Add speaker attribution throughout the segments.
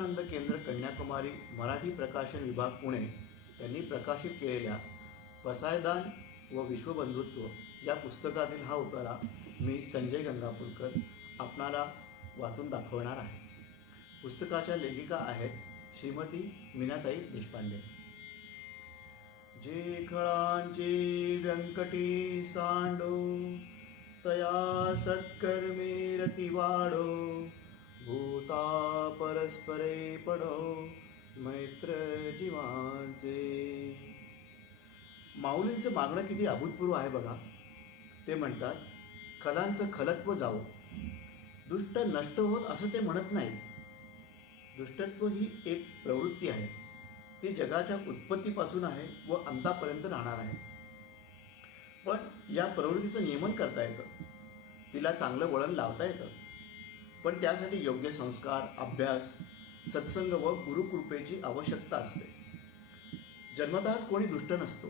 Speaker 1: विवेकानंद केंद्र कन्याकुमारी मराठी प्रकाशन विभाग पुणे यांनी प्रकाशित केलेल्या पसायदान व विश्वबंधुत्व या पुस्तकातील हा उतारा मी संजय गंगापूरकर आपणाला वाचून दाखवणार आहे. पुस्तकाच्या लेखिका आहेत श्रीमती मीनाताई देशपांडे. जे खळांचे व्यंकटी सांडो तया सत्कर्मे रती वाढो भूता परस्परे पडो मैत्र जीवांचे. माऊलींचं मागणं किती अभूतपूर्व आहे बघा. ते म्हणतात खलांचं खलत्व जावो. दुष्ट नष्ट होत असं ते म्हणत नाही. दुष्टत्व ही एक प्रवृत्ती आहे. ती जगाच्या उत्पत्तीपासून आहे व अंतापर्यंत राहणार आहे. पण या प्रवृत्तीचं नियमन करता येतं. तिला चांगलं वळण लावता येतं. पण त्यासाठी योग्य संस्कार अभ्यास सत्संग व गुरुकृपेची आवश्यकता असते. जन्मतःच कोणी दुष्ट नसतो.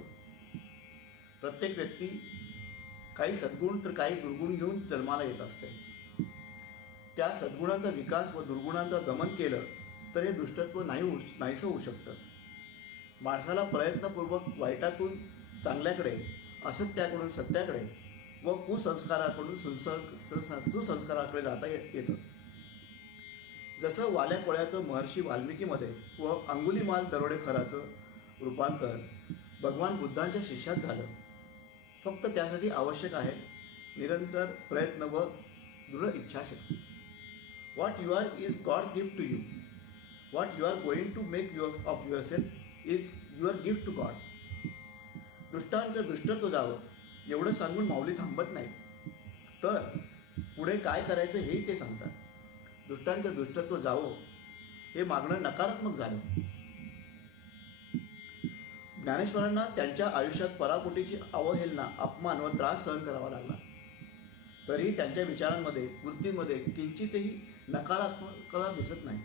Speaker 1: प्रत्येक व्यक्ती काही सद्गुण तर काही दुर्गुण घेऊन जन्माला येत असते. त्या सद्गुणाचा विकास व दुर्गुणाचं दमन केलं तर हे दुष्टत्व नाही होऊ नाहीसं होऊ शकतं. माणसाला प्रयत्नपूर्वक वाईटातून चांगल्याकडे असत्याकडून सत्याकडे व कुसंस्काराकडून सुसं सुसंस्काराकडे जाता येतं. जसं वाल्या कोळ्याचं महर्षी वाल्मिकीमध्ये व अंगुलीमाल दरोडेखराचं रूपांतर भगवान बुद्धांच्या शिष्यात झालं. फक्त त्यासाठी आवश्यक आहे निरंतर प्रयत्न व दृढ इच्छाशक्ती. What you are is God's gift to you what you are going to make your of yourself is your gift to God दुष्टांचं दुष्टत्व जावं. एवढं सांगून माऊली थांबत नाही. तर पुढे काय करायचं हेही ते सांगतात. दुष्टांचं दुष्टत्व जावो हे मागणं नकारात्मक झालं. ज्ञानेश्वरांना त्यांच्या आयुष्यात पराकोटीची अवहेलना अपमान व त्रास सहन करावा लागला. तरीही त्यांच्या विचारांमध्ये वृत्तीमध्ये किंचितही नकारात्मकता दिसत नाही.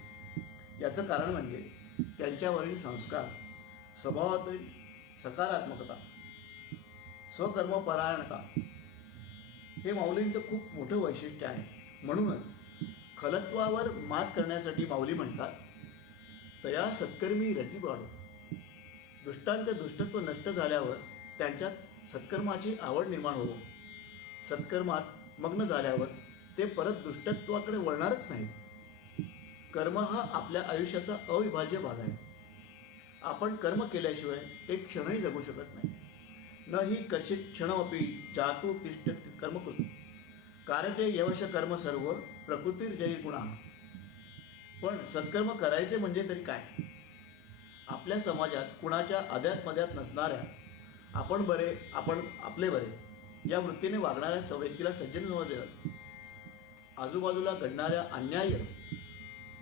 Speaker 1: याचं कारण म्हणजे त्यांच्यावरील संस्कार स्वभावातील सकारात्मकता स्वकर्मपरायणता. हे माऊलींचं खूप मोठं वैशिष्ट्य आहे. म्हणूनच खलत्वावर मात करण्यासाठी माऊली म्हणतात तया सत्कर्मी रती वाढो. दुष्टांचं दुष्टत्व नष्ट झाल्यावर त्यांच्यात सत्कर्माची आवड निर्माण होवो सत्कर्मात मग्न झाल्यावर ते परत दुष्टत्वाकडे वळणारच नाही कर्म हा आपल्या आयुष्याचा अविभाज्य भाग आहे. आपण कर्म केल्याशिवाय एक क्षणही जगू शकत नाही. न ही कशित क्षणमपी जातू तिष्ठ कर्म कृत। कारते यवश कर्म सर्व प्रकृतीर जयी गुणा। पण सत्कर्म करायचे म्हणजे तरी काय? आपल्या समाजात कुणाच्या अद्यात मध्यात नसणाऱ्या आपण बरे आपण आपले बरे या वृत्तीने वागणाऱ्या स व्यक्तीला सज्जन समजलं आजूबाजूला घडणाऱ्या अन्याय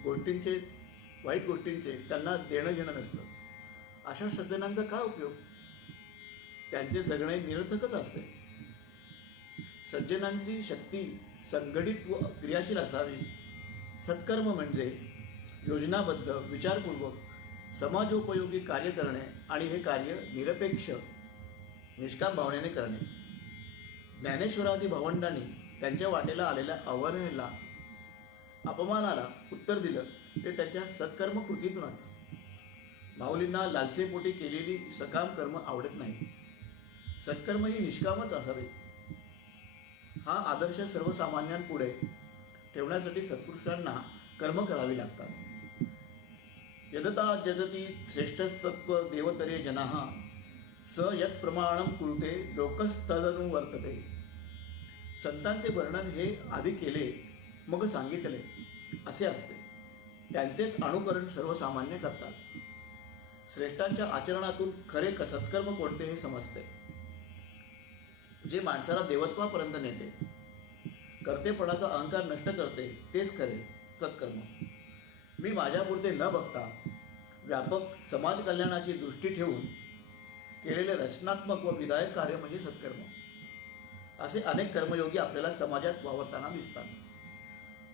Speaker 1: गोष्टींचे वाईट गोष्टींचे त्यांना देणं घेणं नसतं. अशा सज्जनांचा काय उपयोग? त्यांचे जगणे निरर्थकच असते. सज्जनांची शक्ती संघटित व क्रियाशील असावी. सत्कर्म म्हणजे योजनाबद्ध विचारपूर्वक समाजोपयोगी कार्य करणे आणि हे कार्य निरपेक्ष निष्काम भावनेने करणे. ज्ञानेश्वरादी भावंडांनी त्यांच्या वाटेला आलेल्या आव्हानेला अपमानाला उत्तर दिलं ते त्यांच्या सत्कर्म कृतीतूनच माऊलींना लालसेपोटी केलेली सकाम कर्म आवडत नाही. सत्कर्म ही निष्कामच असावे हा आदर्श सर्वसामान्यांपुढे ठेवण्यासाठी सत्पुरुषांना कर्म करावी लागतात. यदता जगती श्रेष्ठस्तत्व देवतरे जनाः स यत् प्रमाणम कुरुते लोकस्तदनुवर्तते संतांचे वर्णन हे आधी केले मग सांगितले असे असते. त्यांचेच अनुकरण सर्वसामान्य करतात. श्रेष्ठांच्या आचरणातून खरे सत्कर्म कोणते हे समजते. जे माणसाला देवत्वापर्यंत नेते कर्तेपणाचा अहंकार नष्ट करते तेच खरे सत्कर्म. मी माझ्यापुरते न बघता व्यापक समाज कल्याणाची दृष्टी ठेवून केलेले रचनात्मक व विधायक कार्य म्हणजे सत्कर्म. असे अनेक कर्मयोगी आपल्याला समाजात वावरताना दिसतात.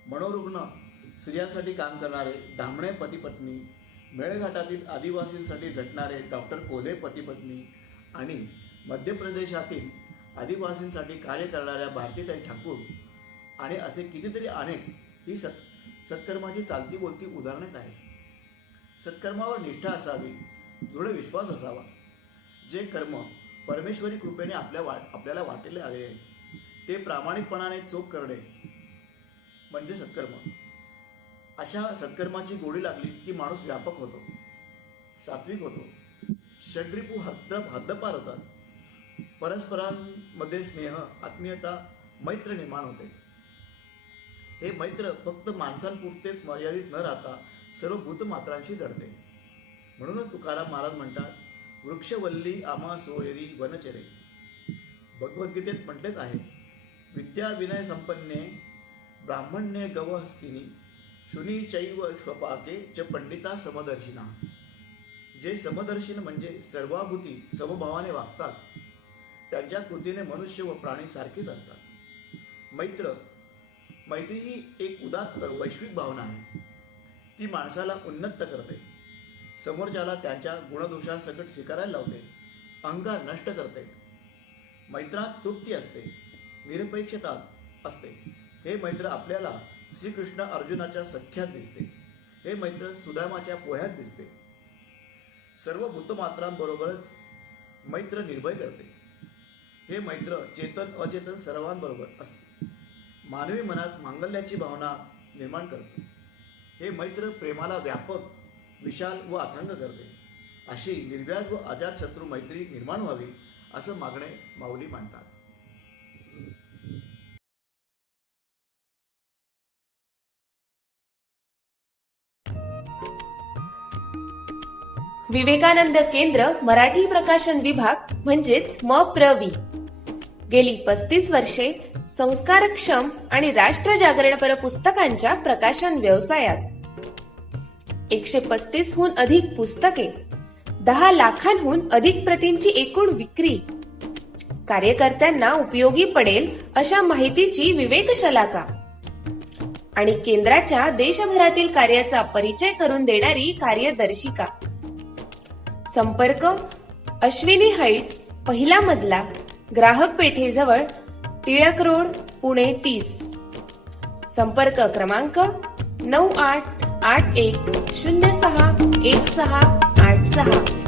Speaker 1: मनोरुग्ण स्त्रियांसाठी काम करणारे धामणे पतीपत्नी मेळघाटातील आदिवासींसाठी झटणारे डॉक्टर कोल्हे पतीपत्नी आणि मध्य प्रदेशातील आदिवासींसाठी कार्य करणाऱ्या भारतीताई ठाकूर आणि असे कितीतरी अनेक ही सत् सत्कर्माची चालती बोलती उदाहरणेच आहेत. सत्कर्मावर निष्ठा असावी दृढ विश्वास असावा. जे कर्म परमेश्वरी कृपेने आपल्या वाट आपल्याला वाटेले आले आहे ते प्रामाणिकपणाने चोख करणे म्हणजे सत्कर्म. अशा सत्कर्माची गोडी लागली की माणूस व्यापक होतो सात्विक होतो. षड्रिपू हद्द हद्दपार होतात. परस्परांमध्ये स्नेह आत्मीयता मैत्र निर्माण होते. हे मैत्र फक्त माणसांपुरतेच मर्यादित न राहता सर्व भूतमात्रांशी जडते. म्हणूनच तुकाराम महाराज म्हणतात वृक्षवल्ली आमा सोयरी वनचरे. भगवद्गीतेत म्हटलेच आहे विद्या विनय संपन्ने ब्राह्मण्ये गवहस्तिनी शुनी चैव स्वपाके च पंडिता समदर्शिना. जे समदर्शिन म्हणजे सर्वाभूती समभावाने वागतात त्यांच्या कृतीने मनुष्य व प्राणी सारखेच असतात. मैत्र मैत्री ही एक उदात्त वैश्विक भावना आहे. ती माणसाला उन्नत करते. समोरच्याला त्यांच्या गुणदोषांसकट स्वीकारायला लावते. अहंकार नष्ट करते. मैत्रात तृप्ती असते. निरपेक्षता असते. हे मैत्र आपल्याला श्रीकृष्ण अर्जुनाच्या सख्यात दिसते. हे मैत्र सुदामाच्या पोह्यात दिसते. सर्व भूतमात्रांबरोबरच मैत्र निर्भय करते. हे मैत्र चेतन अचेतन सर्वांबरोबर असते. मानवी मनात मांगल्याची भावना निर्माण करते. हे मैत्र प्रेमाला व्यापक विशाल व अथांग करते. अशी निर्व्याज व अजात शत्रू मैत्री निर्माण व्हावी असं मागणे माऊली मांडतात
Speaker 2: विवेकानंद केंद्र मराठी प्रकाशन विभाग म्हणजेच म प्रवी गेली पस्तीस वर्षे संस्कारक्षम आणि राष्ट्र जागरणपर पुस्तकांच्या प्रकाशन व्यवसायात. एकशे पस्तीस हून अधिक पुस्तके दहा लाखांहून अधिक प्रतींची एकूण विक्री. कार्यकर्त्यांना उपयोगी पडेल अशा माहितीची विवेकशलाका. आणि केंद्राच्या देशभरातील कार्याचा परिचय करून देणारी कार्यदर्शिका. संपर्क अश्विनी हाईट्स पहिला मजला. ग्राहक पेठेजवळ टिळक रोड पुणे तीस. संपर्क क्रमांक नऊ आठ आठ एक शून्य सहा एक सहा आठ सहा.